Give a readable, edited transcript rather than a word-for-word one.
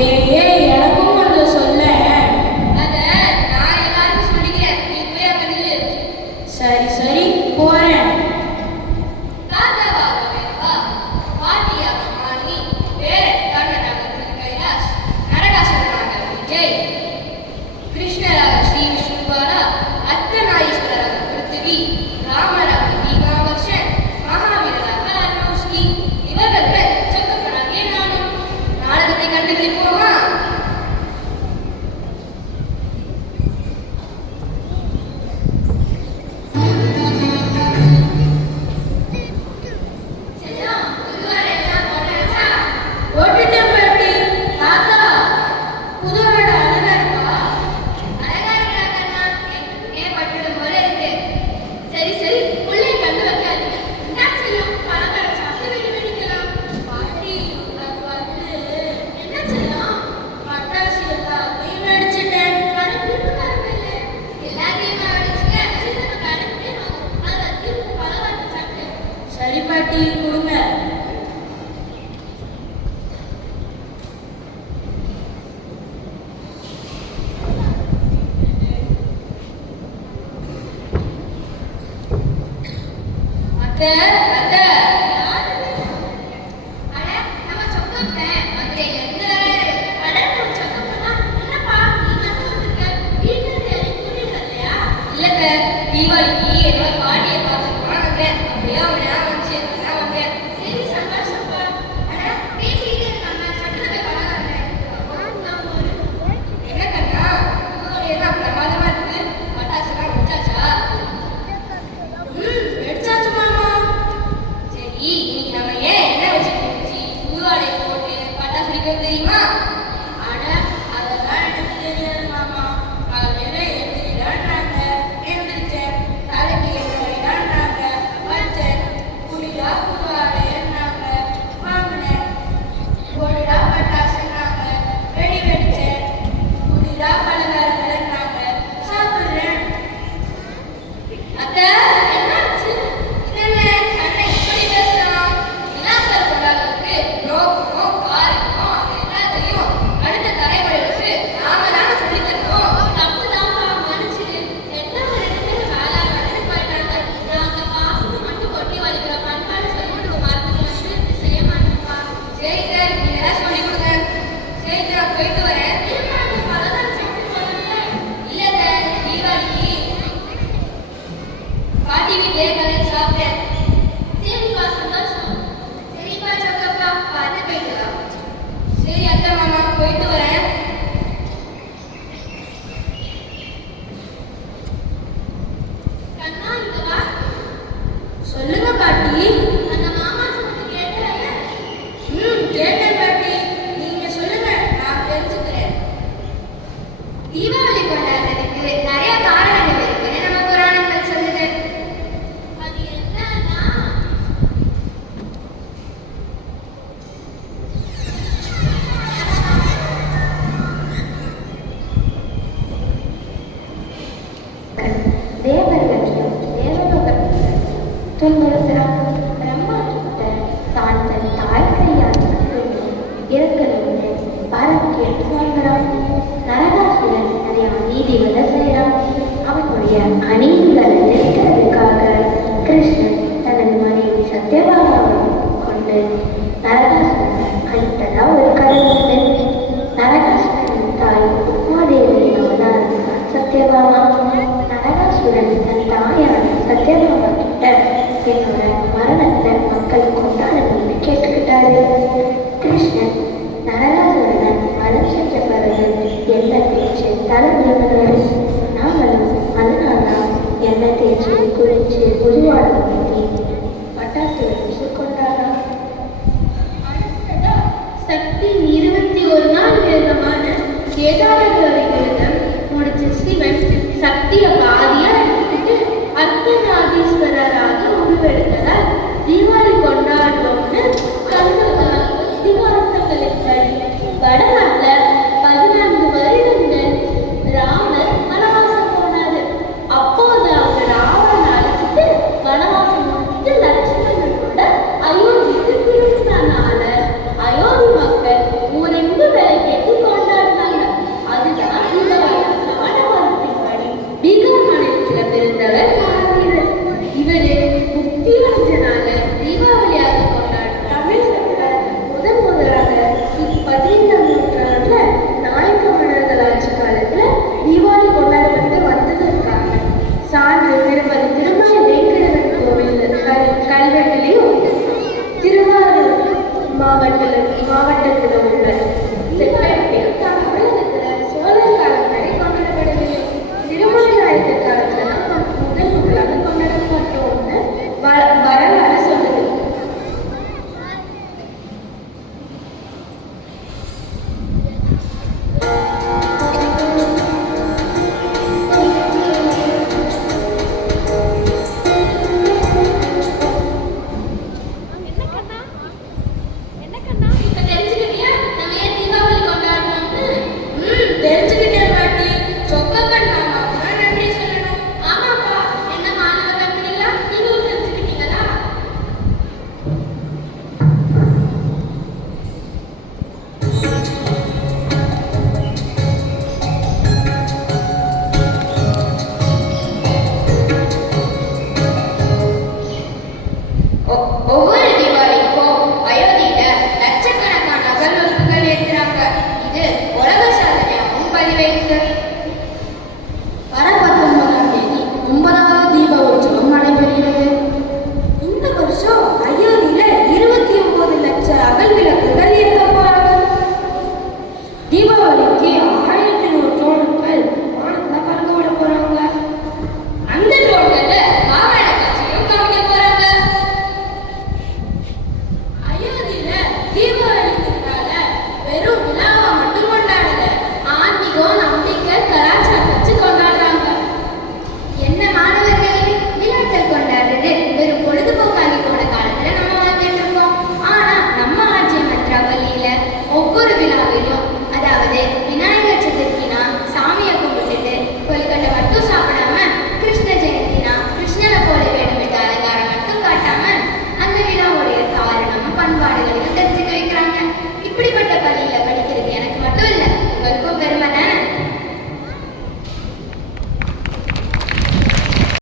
எனக்கும் கொஞ்சம் சொல்ல. அத நான் எல்லாருக்கும் சொல்லிக்கிறேன், நீ போய் அங்க நில்லு. சரி சரி போறேன். தாத்தாவாக வேணுவா, பாட்டியாக மாலினி, பேரன் தண்டனாக கைலாஷ், நரகாசுரனாக விஜய், கிருஷ்ணராக ஸ்ரீ விஷ்ணுபாலா, அர்த்தநாரீஸ்வரராக பிருத்திவி, ராமராக தீகாவர்ஷன், மகாவீரராக அர்ணவஸ்ரீ. இவர்கள் சக்கரவர்த்தியே நானும். நாடகத்தை கண்டுபிடிப்போமா? ஓட்டுட்டேன் பாட்டி. தாத்தா, புதுவரோட அழகா இருக்கா? அழகா இருக்காங்கண்ணா, ஏன் பட்டுடும் போல இருக்கு. சரி சரி, உள்ளே கண்டு வைக்காதீங்க. என்ன செய்யும்? பழங்களை சாப்பிட்டு வெளியே வெடிக்கலாம். பாட்டி, அது வந்து என்ன செய்யும்? பட்டாசு எல்லாத்தையும் வெடிச்சிட்டேன். அது திரும்ப தரவில்லை. எல்லாத்தையும் வெடிச்சுக்க, திரும்ப கடுப்பேன். அதை திரும்ப பழவாட்டு சாப்பிட்டு. சரி பாட்டி கொடுங்க. அத்தை, அத்தை. அட, நம்ம சொந்தத்தை மதுரையில இருந்து வராரு. அட, நம்ம சொந்தம்னா என்னப்பா நீ மட்டும் வந்திருக்க? வீட்டுல இருந்து யாரையும் கூட்டிட்டு வரலையா? இல்லத்த, தீபாவளிக்கு என்னோட பாட்டியை பார்த்துட்டு வந்தேன். அப்படியே அவன் ஞாபகம் வந்துச்சு, அதான் வந்தேன். சரி, சந்தோஷப்பா. அட, பேசிக்கிட்டே இருக்காங்க, சட்டத்தை போய் பழகாங்க. என்ன கண்ணா, என்ன பிரமாதமா இருக்கு? பட்டாசுலாம் வச்சாச்சா? வெடிச்சாச்சு மாமா. சரி, இன்னைக்கு நம்ம ஏன் என்ன வச்சுட்டு புதுவாடை போட்டு பட்டாசு வெடிக்கிறது தெரியுமா? அட அதெல்லாம் எனக்கு தெரியாது மாமா. காலையில எழுந்திரிடான்றாங்க, எழுந்திரிச்சேன். தலைக்கு எண்ணெய்டான்றாங்க, வச்சேன். புளியா புதுவாடைன்னாங்க, வாங்கினேன். பொழுடா பட்டாசுன்னாங்க, வெடிச்சேன். புதிதா பலகாரங்கள்னாங்க, சாப்பிடுறேன். அத்தை, என்னாச்சு? என்ன அண்ணன் இப்படி பேசுறான்? விநாயகர் கொண்டாடுறதுக்கு ரோகமும் காரமும் எல்லாத்தையும் அடுத்த தலைமுறைகளுக்கு நாம தானே சொல்லி தரணும். தப்பு தான்ப்பா, மன்னிச்சிடு. எல்லாம் ரெண்டு பேரும் வேளாண் போயிட்டாங்க. நாங்க பாசம் மட்டும் கொட்டி வலிக்கிற பண்பாடு சொல்லி கொடுக்க மறந்துட்டு செய்ய மாட்டோம்ப்பா. சரி சார், நீங்க ஏதாவது சொல்லி கொடுங்க. சரி சார், நான் போயிட்டு வரேன். திரும்ப அந்த பலகாரம் சாப்பிட்டு போறாங்க. இல்ல சார், தீபாவளிக்கு பாட்டி வீட்டிலே கலந்து சாப்பிட்டேன். சரிப்பா, சந்தோஷம். சரிப்பா சக்கப்பா, பார்த்து போயிட்டு வா. சரி அத்தை மாமா, போயிட்டு வரேன். கண்ணா, இங்க வா. சொல்லுங்க பாட்டி. அந்த மாமா சொன்னது கேட்டாயா? கேட்டேன் பாட்டி. நீங்க சொல்லுங்க, நான் தெரிஞ்சுக்கிறேன். தீபாவளி கொண்டாடுறதுக்கு நிறைய காரணங்கள் இருக்குன்னு நம்ம புராணங்கள் சொல்லுது. அது என்னன்னா, தேவர்களையும் தேவலோகத்தையும் துன்புறுத்துகிறான். பிரம்மா கிட்ட தான் தன் தாய் கையால் இருக்கணும்னு வரம் கேட்டு வாங்குறான். நரகாசுரன் நிறைய நீதி விட செய்கிறான். அவனுடைய அநீதிகளை நிறுத்துறதுக்காக கிருஷ்ணன் தனது மனைவி சத்யபாமாவை கொண்டு நரகாசுரன் அழித்ததா ஒரு கதை உண்டு. நரகாசுரன் தாய் உமாதேவி அவதார் சத்யபாமா. நரகாசுரன் தன் தாயான சத்யபாமா கிட்ட என்னோட மரணத்தை மக்கள் கொண்டாடணும்னு கேட்டுக்கிட்டாரு. கிருஷ்ணன் நரகாசுரனை வரம் செஞ்ச பிறகு எண்ணெய் தேய்ச்சி தலைமுறைகள் நாங்களும் அதனால்தான் எண்ணெய் தேய்ச்சி குளிச்சு புதுவாடை ஊற்றி பட்டாசு வெடிச்சு கொண்டாடலாம். அடுத்ததா சக்தி 21 நாள் விரதமான கேதாரகௌரி விரதம் முடிச்ச சிவன் சக்தியை பாதியா எடுத்துட்டு அர்த்தநாதீஸ்வரராக உருவெடுத்ததால் தீபாவளி கொண்டாடுறோம்னு கல்வ திகார்த்தங்களின் வட